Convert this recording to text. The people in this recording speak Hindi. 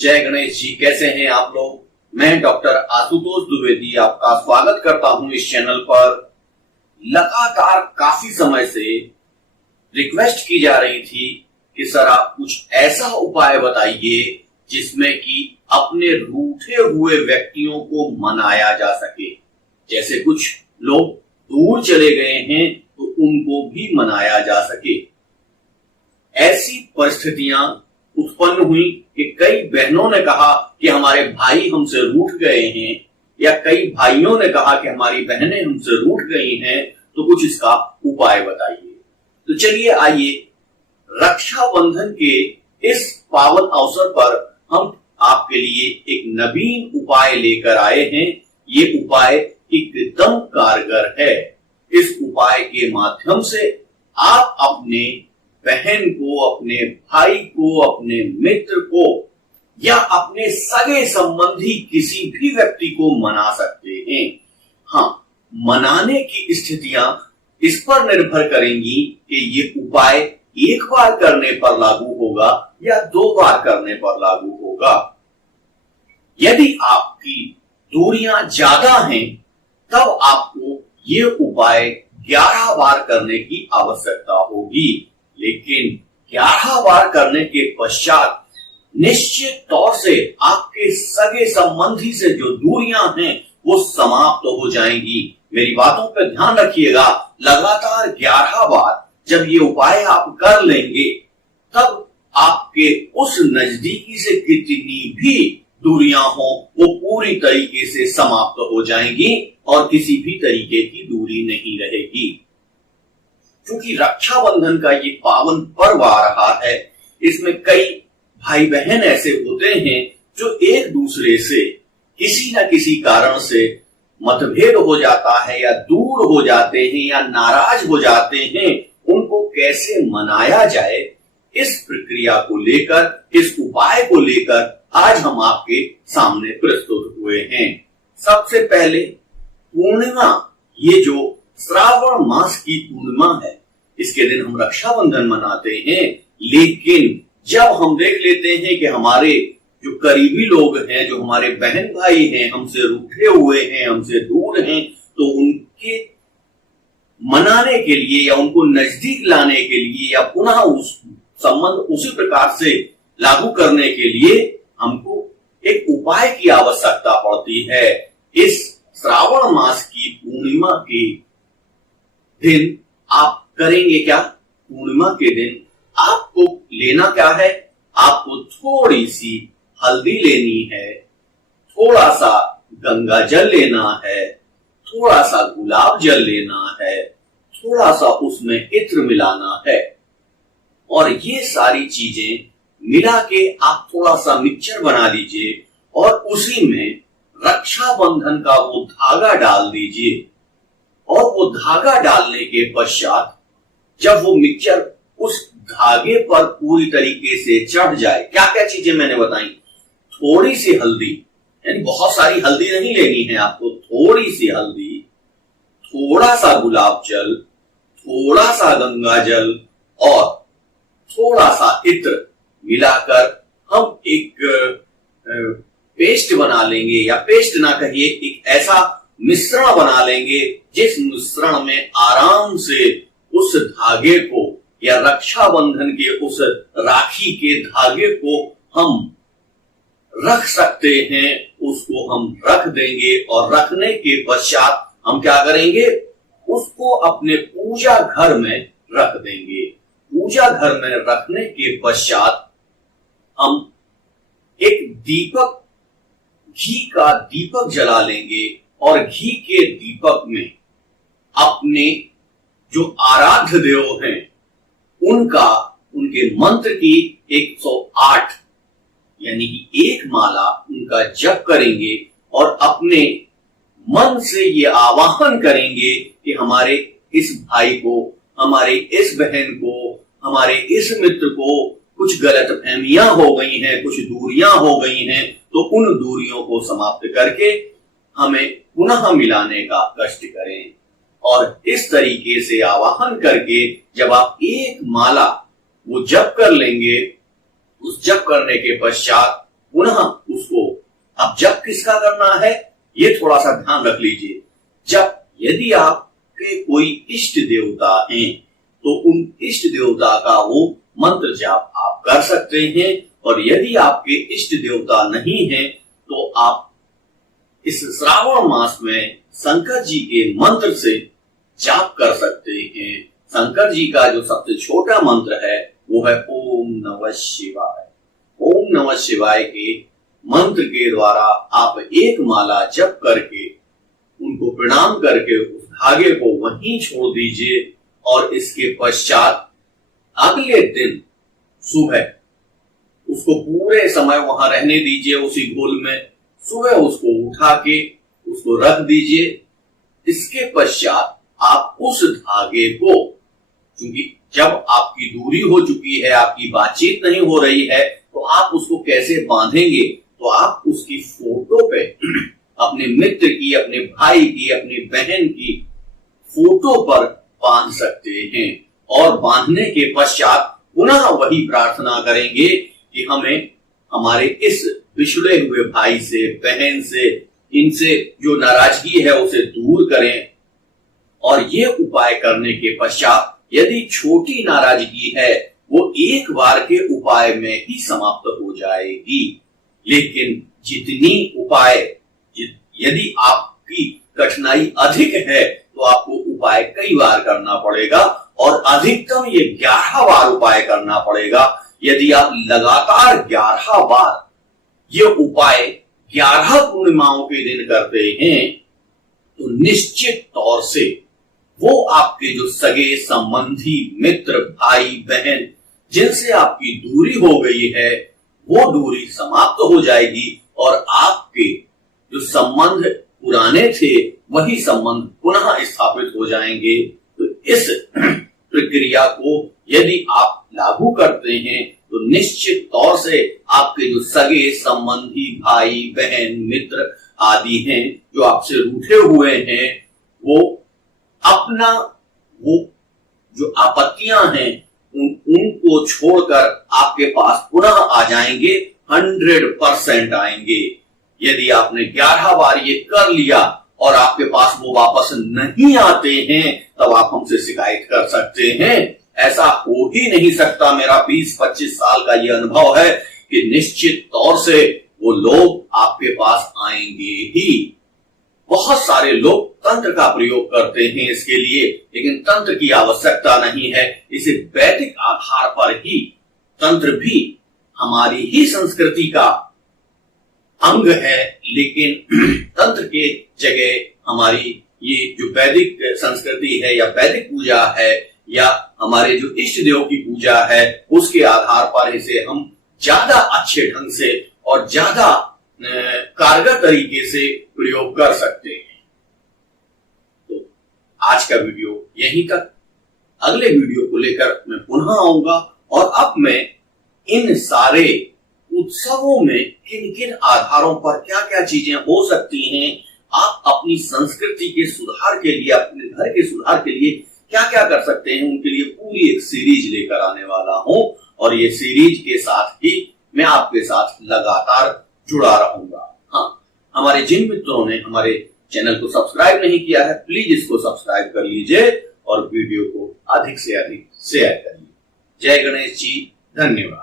जय गणेश जी। कैसे हैं आप लोग? मैं डॉक्टर आशुतोष द्विवेदी आपका स्वागत करता हूं इस चैनल पर। लगातार काफी समय से रिक्वेस्ट की जा रही थी कि सर आप कुछ ऐसा उपाय बताइए जिसमें कि अपने रूठे हुए व्यक्तियों को मनाया जा सके। जैसे कुछ लोग दूर चले गए हैं तो उनको भी मनाया जा सके। ऐसी परिस्थितियां उत्पन्न हुई कि कई बहनों ने कहा कि हमारे भाई हमसे रूठ गए हैं, या कई भाइयों ने कहा कि हमारी बहनें हमसे रूठ गई हैं, तो कुछ इसका उपाय बताइए। तो चलिए आइए, रक्षाबंधन के इस पावन अवसर पर हम आपके लिए एक नवीन उपाय लेकर आए हैं। ये उपाय एकदम कारगर है। इस उपाय के माध्यम से आप अपने बहन को, अपने भाई को, अपने मित्र को या अपने सगे संबंधी किसी भी व्यक्ति को मना सकते हैं। हाँ, मनाने की स्थितियां इस पर निर्भर करेंगी कि ये उपाय एक बार करने पर लागू होगा या 2 बार करने पर लागू होगा। यदि आपकी दूरियां ज्यादा हैं तब आपको ये उपाय 11 बार करने की आवश्यकता होगी। लेकिन 11 बार करने के पश्चात निश्चित तौर से आपके सगे संबंधी से जो दूरियां हैं वो समाप्त हो जाएंगी। मेरी बातों पर ध्यान रखिएगा। लगातार 11 बार जब ये उपाय आप कर लेंगे तब आपके उस नजदीकी से कितनी भी दूरियां हो वो पूरी तरीके से समाप्त हो जाएंगी और किसी भी तरीके की दूरी नहीं रहेगी। क्योंकि रक्षाबंधन का ये पावन पर्व आ रहा है, इसमें कई भाई बहन ऐसे होते हैं जो एक दूसरे से किसी न किसी कारण से मतभेद हो जाता है या दूर हो जाते हैं या नाराज हो जाते हैं। उनको कैसे मनाया जाए, इस प्रक्रिया को लेकर, इस उपाय को लेकर आज हम आपके सामने प्रस्तुत हुए हैं। सबसे पहले पूर्णिमा, ये जो श्रावण मास की पूर्णिमा है, इसके दिन हम रक्षाबंधन मनाते हैं। लेकिन जब हम देख लेते हैं कि हमारे जो करीबी लोग हैं, जो हमारे बहन भाई हैं, हमसे रूठे हुए हैं, हमसे दूर हैं, तो उनके मनाने के लिए या उनको नजदीक लाने के लिए या पुनः उस संबंध उसी प्रकार से लागू करने के लिए हमको एक उपाय की आवश्यकता पड़ती है। इस श्रावण मास की पूर्णिमा के दिन आप करेंगे क्या? पूर्णिमा के दिन आपको लेना क्या है? आपको थोड़ी सी हल्दी लेनी है, थोड़ा सा गंगा जल लेना है, थोड़ा सा गुलाब जल लेना है, थोड़ा सा उसमें इत्र मिलाना है, और ये सारी चीजें मिला के आप थोड़ा सा मिक्सचर बना लीजिए और उसी में रक्षाबंधन का वो धागा डाल दीजिए। और वो धागा डालने के पश्चात जब वो मिक्सचर उस धागे पर पूरी तरीके से चढ़ जाए, क्या क्या चीजें मैंने बताई? थोड़ी सी हल्दी, यानी बहुत सारी हल्दी नहीं लेनी है आपको, थोड़ी सी हल्दी, थोड़ा सा गुलाब जल, थोड़ा सा गंगा जल और थोड़ा सा इत्र मिलाकर हम एक पेस्ट बना लेंगे, या पेस्ट ना कहिए, एक ऐसा मिश्रण बना लेंगे जिस मिश्रण में आराम से उस धागे को या रक्षाबंधन के उस राखी के धागे को हम रख सकते हैं। उसको हम रख देंगे और रखने के पश्चात हम क्या करेंगे? उसको अपने पूजा घर में रख देंगे। पूजा घर में रखने के पश्चात हम एक दीपक, घी का दीपक जला लेंगे और घी के दीपक में अपने जो आराध्य देव हैं उनके मंत्र की 108 यानी कि 1 माला उनका जप करेंगे और अपने मन से ये आवाहन करेंगे कि हमारे इस भाई को, हमारे इस बहन को, हमारे इस मित्र को कुछ गलतफहमियां हो गई हैं, कुछ दूरियां हो गई हैं, तो उन दूरियों को समाप्त करके हमें पुनः मिलाने का कष्ट करें। और इस तरीके से आवाहन करके जब आप 1 माला वो जप कर लेंगे, उस जप करने के पश्चात पुनः उसको अब जप किसका करना है ये थोड़ा सा ध्यान रख लीजिए। जब यदि आपके कोई इष्ट देवता हैं तो उन इष्ट देवता का वो मंत्र जाप आप कर सकते हैं, और यदि आपके इष्ट देवता नहीं हैं तो आप इस श्रावण मास में शंकर जी के मंत्र से जाप कर सकते हैं। शंकर जी का जो सबसे छोटा मंत्र है वो है ओम नमः शिवाय। ओम नमः शिवाय के मंत्र के द्वारा आप एक माला जप करके उनको प्रणाम करके उस धागे को वहीं छोड़ दीजिए, और इसके पश्चात अगले दिन सुबह उसको पूरे समय वहां रहने दीजिए उसी घोल में। सुबह उसको उठा के उसको रख दीजिए। इसके पश्चात आप उस धागे को, क्योंकि जब आपकी दूरी हो चुकी है, आपकी बातचीत नहीं हो रही है, तो आप उसको कैसे बांधेंगे, तो आप उसकी फोटो पे अपने मित्र की, अपने भाई की, अपनी बहन की फोटो पर बांध सकते हैं। और बांधने के पश्चात पुनः वही प्रार्थना करेंगे कि हमें हमारे इस बिछड़े हुए भाई से, बहन से, इनसे जो नाराजगी है उसे दूर करें। और ये उपाय करने के पश्चात यदि छोटी नाराजगी है वो एक बार के उपाय में ही समाप्त हो जाएगी। लेकिन जितनी उपाय, यदि आपकी कठिनाई अधिक है तो आपको उपाय कई बार करना पड़ेगा, और अधिकतम ये 11 बार उपाय करना पड़ेगा। यदि आप लगातार 11 बार ये उपाय 11 पूर्णिमाओं के दिन करते हैं तो निश्चित तौर से वो आपके जो सगे संबंधी, मित्र, भाई, बहन जिनसे आपकी दूरी हो गई है वो दूरी समाप्त हो जाएगी, और आपके जो संबंध पुराने थे वही संबंध पुनः स्थापित हो जाएंगे। तो इस प्रक्रिया को यदि आप लागू करते हैं तो निश्चित तौर से आपके जो सगे संबंधी, भाई, बहन, मित्र आदि हैं जो आपसे रूठे हुए हैं वो अपना वो जो आपत्तियां हैं उनको छोड़कर आपके पास पुनः आ जाएंगे, 100% आएंगे। यदि आपने 11 बार ये कर लिया और आपके पास वो वापस नहीं आते हैं तब आप हमसे शिकायत कर सकते हैं। ऐसा हो ही नहीं सकता। मेरा 20-25 साल का ये अनुभव है कि निश्चित तौर से वो लोग आपके पास आएंगे ही। बहुत सारे लोग तंत्र का प्रयोग करते हैं इसके लिए, लेकिन तंत्र की आवश्यकता नहीं है। इसे वैदिक आधार पर ही तंत्र भी हमारी ही संस्कृति का अंग है, लेकिन तंत्र के जगह हमारी ये जो वैदिक संस्कृति है या वैदिक पूजा है या हमारे जो इष्ट देव की पूजा है उसके आधार पर इसे हम ज्यादा अच्छे ढंग से और ज्यादा कारगर तरीके से प्रयोग कर सकते हैं। तो आज का वीडियो यहीं तक। अगले वीडियो को लेकर मैं पुनः आऊंगा, और अब मैं इन सारे उत्सवों में किन किन आधारों पर क्या क्या चीजें हो सकती हैं, आप अपनी संस्कृति के सुधार के लिए, अपने घर के सुधार के लिए क्या क्या कर सकते हैं, उनके लिए पूरी एक सीरीज लेकर आने वाला हूं। और ये सीरीज के साथ ही मैं आपके साथ लगातार जुड़ा रहूंगा। हाँ, हमारे जिन मित्रों ने हमारे चैनल को सब्सक्राइब नहीं किया है प्लीज इसको सब्सक्राइब कर लीजिए और वीडियो को अधिक से अधिक शेयर करिए। जय गणेश जी, धन्यवाद।